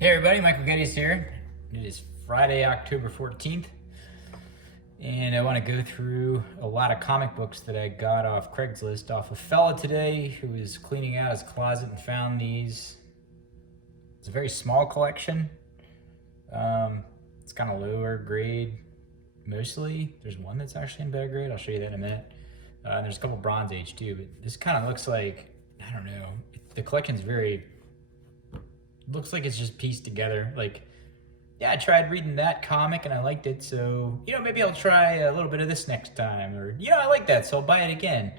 Hey everybody, Michael Geddes here. It is Friday, October 14th, and I want to go through a lot of comic books that I got off Craigslist off a fella today who was cleaning out his closet and found these. It's a very small collection. It's kind of lower grade mostly. There's one that's actually in better grade. I'll show you that in a minute. And there's a couple Bronze Age too, but this kind of looks like, I don't know, the collection's very, looks like it's just pieced together. Like, yeah, I tried reading that comic and I liked it, so, maybe I'll try a little bit of this next time. Or, I like that, so I'll buy it again.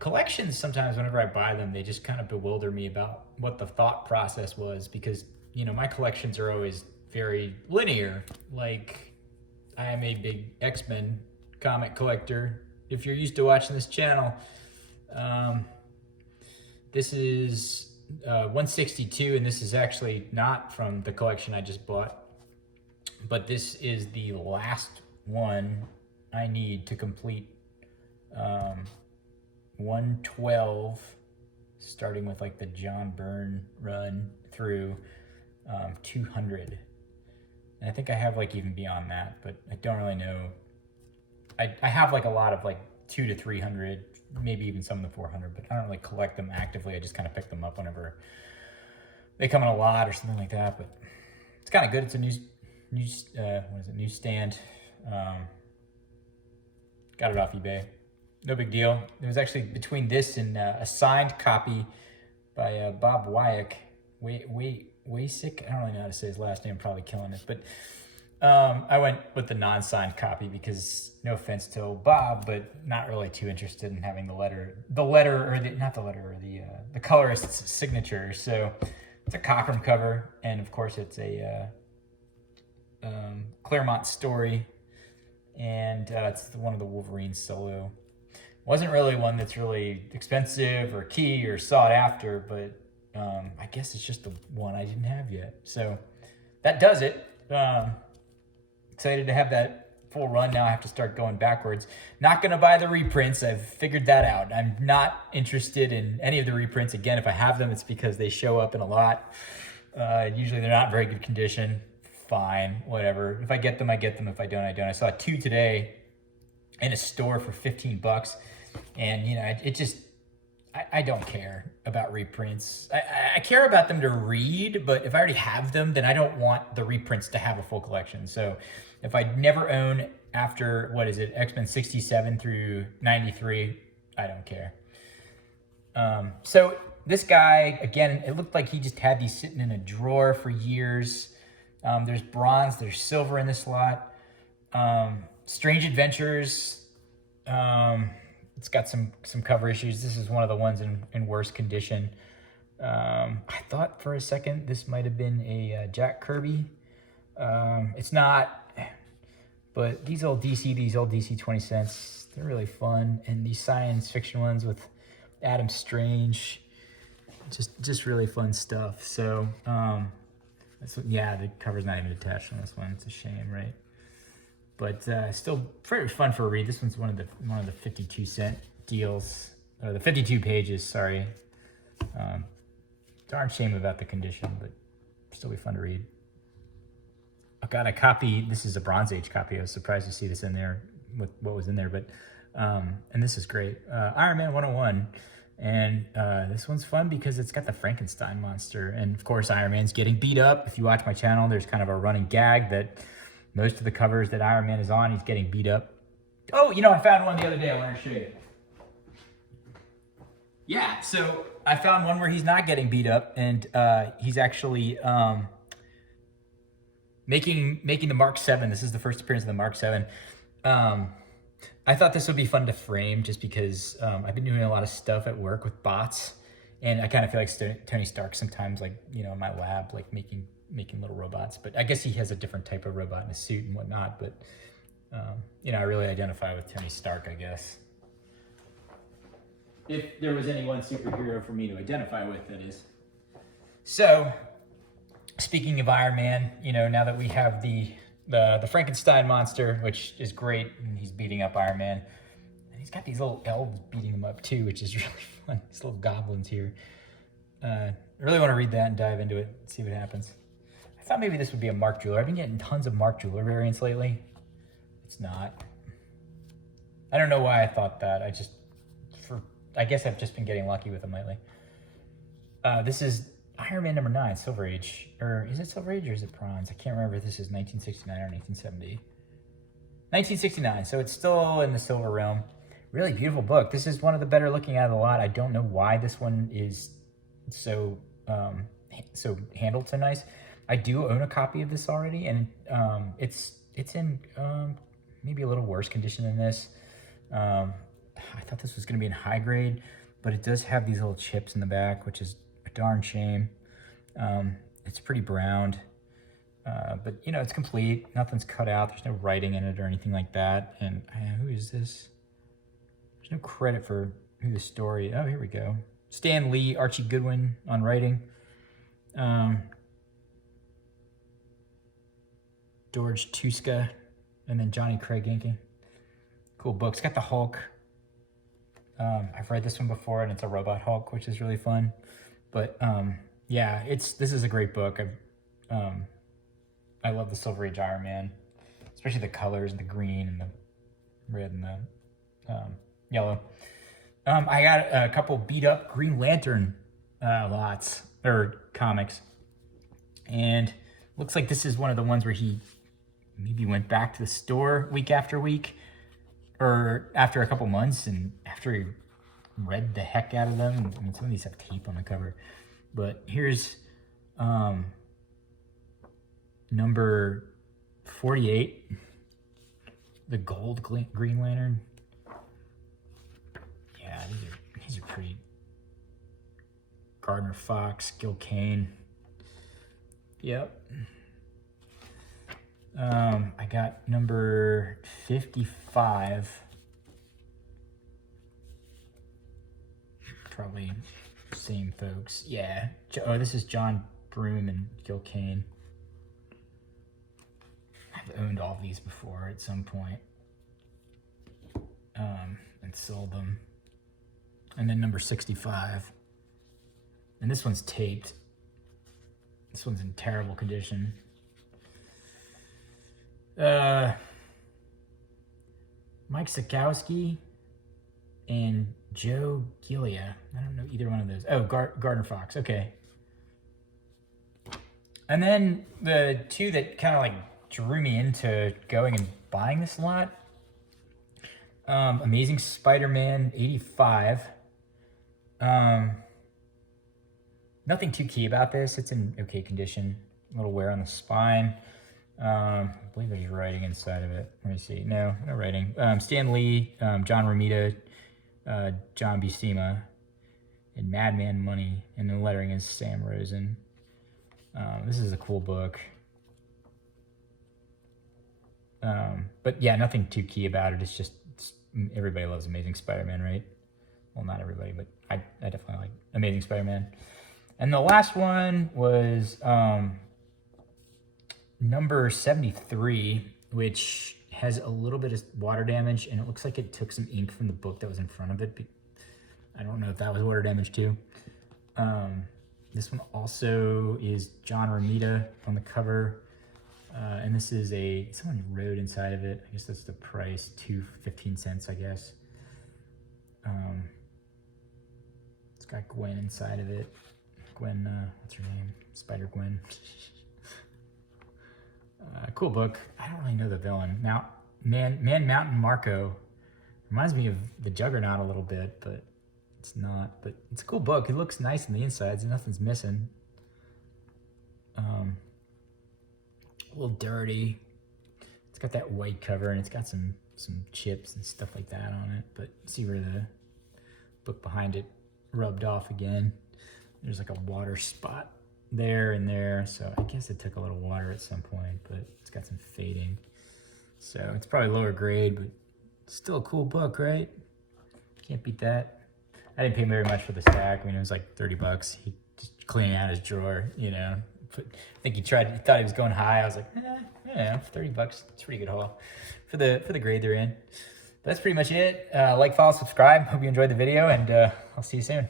Collections, sometimes whenever I buy them, they just kind of bewilder me about what the thought process was, because, my collections are always very linear. Like, I am a big X-Men comic collector. If you're used to watching this channel, this is 162, and this is actually not from the collection I just bought, but this is the last one I need to complete 112, starting with like the John Byrne run through 200. And I think I have like even beyond that, but I don't really know. I have like a lot of like 200 to 300, maybe even some of the 400, but I don't really collect them actively. I just kind of pick them up whenever they come in a lot or something like that. But it's kind of good. It's a newsstand. Got it off eBay. No big deal. It was actually between this and a signed copy by Bob Wyek. Wasick. I don't really know how to say his last name. I'm probably killing it, but I went with the non-signed copy because, no offense to Bob, but not really too interested in having the colorist's signature. So it's a Cockrum cover, and of course it's a Claremont story, and it's one of the Wolverine solo. Wasn't really one that's really expensive or key or sought after, but I guess it's just the one I didn't have yet. So that does it. Excited to have that full run. Now I have to start going backwards. Not going to buy the reprints. I've figured that out. I'm not interested in any of the reprints. Again, if I have them, it's because they show up in a lot. Usually they're not in very good condition. Fine, whatever. If I get them, I get them. If I don't, I don't. I saw 2 today in a store for $15. And, I don't care about reprints. I care about them to read, but if I already have them, then I don't want the reprints to have a full collection. So if I never own after, X-Men 67 through 93, I don't care. So this guy, again, it looked like he just had these sitting in a drawer for years. There's bronze, there's silver in this lot. Strange Adventures. It's got some cover issues. This is one of the ones in worse condition. I thought for a second this might have been a Jack Kirby. It's not, but these old DC 20 cents, they're really fun. And these science fiction ones with Adam Strange, just really fun stuff. So, the cover's not even attached on this one. It's a shame, right? But still pretty fun for a read. This one's one of the 52-cent deals, or the 52 pages. Sorry, darn shame about the condition, but still be fun to read. I got a copy. This is a Bronze Age copy. I was surprised to see this in there with what was in there, but and this is great. Iron Man 101, and this one's fun because it's got the Frankenstein monster, and of course Iron Man's getting beat up. If you watch my channel, there's kind of a running gag that most of the covers that Iron Man is on, he's getting beat up. Oh, I found one the other day I wanted to show you. Yeah, so I found one where he's not getting beat up, and he's actually making the Mark 7. This is the first appearance of the Mark 7. I thought this would be fun to frame just because I've been doing a lot of stuff at work with bots, and I kind of feel like Tony Stark sometimes, like, in my lab, like making little robots, but I guess he has a different type of robot in a suit and whatnot, but I really identify with Tony Stark, I guess. If there was any one superhero for me to identify with, that is. So, speaking of Iron Man, now that we have the Frankenstein monster, which is great, and he's beating up Iron Man, and he's got these little elves beating him up too, which is really fun, these little goblins here. I really want to read that and dive into it, see what happens. I thought maybe this would be a Mark Jeweler. I've been getting tons of Mark Jeweler variants lately. It's not. I don't know why I thought that. I guess I've just been getting lucky with them lately. This is Iron Man number 9, Silver Age. Or is it Silver Age or is it Bronze? I can't remember if this is 1969 or 1970. 1969, so it's still in the silver realm. Really beautiful book. This is one of the better looking out of the lot. I don't know why this one is so handled so nice. I do own a copy of this already, and it's in maybe a little worse condition than this. I thought this was going to be in high grade, but it does have these little chips in the back, which is a darn shame. It's pretty browned, but you know, it's complete. Nothing's cut out. There's no writing in it or anything like that. And who is this? There's no credit for who the story. Oh, here we go. Stan Lee, Archie Goodwin on writing. George Tuska, and then Johnny Craig inking. Cool book. It's got the Hulk. I've read this one before, and it's a robot Hulk, which is really fun. But yeah, this is a great book. I love the Silver Age Iron Man, especially the colors, the green and the red and the yellow. I got a couple beat up Green Lantern lots or comics, and looks like this is one of the ones where he maybe went back to the store week after week, or after a couple months, and after he read the heck out of them. I mean, some of these have tape on the cover, but here's number 48, the gold Green Lantern. Yeah, these are pretty. Gardner Fox, Gil Kane. Yep. I got number 55. Probably same folks. Yeah. Oh, this is John Broome and Gil Kane. I've owned all these before at some point. And sold them. And then number 65. And this one's taped. This one's in terrible condition. Mike Sekowsky and Joe Gilia. I don't know either one of those. Oh, Gardner Fox. Okay. And then the two that kind of like drew me into going and buying this lot. Amazing Spider-Man 85. Nothing too key about this. It's in okay condition. A little wear on the spine. I believe there's writing inside of it. Let me see. No writing. Stan Lee, John Romita, John Buscema, and Madman Money. And the lettering is Sam Rosen. This is a cool book. But yeah, nothing too key about it. It's just everybody loves Amazing Spider-Man, right? Well, not everybody, but I definitely like Amazing Spider-Man. And the last one was number 73, which has a little bit of water damage, and it looks like it took some ink from the book that was in front of it. I don't know if that was water damage too. This one also is John Romita on the cover. And this is someone wrote inside of it. I guess that's the price, $2.15, I guess. It's got Gwen inside of it. Gwen, what's her name? Spider-Gwen. Cool book. I don't really know the villain. Now, Man Mountain Marco reminds me of the Juggernaut a little bit, but it's not. But it's a cool book. It looks nice on the insides and nothing's missing. A little dirty. It's got that white cover and it's got some chips and stuff like that on it. But see where the book behind it rubbed off again. There's like a water spot there and there, so I guess it took a little water at some point, but it's got some fading. So it's probably lower grade, but still a cool book, right? Can't beat that. I didn't pay very much for the stack. I mean, it was like $30. He just cleaning out his drawer, you know. I think he thought he was going high. I was like, yeah, $30. It's a pretty good haul for the grade they're in. But that's pretty much it. Like, follow, subscribe. Hope you enjoyed the video, and I'll see you soon.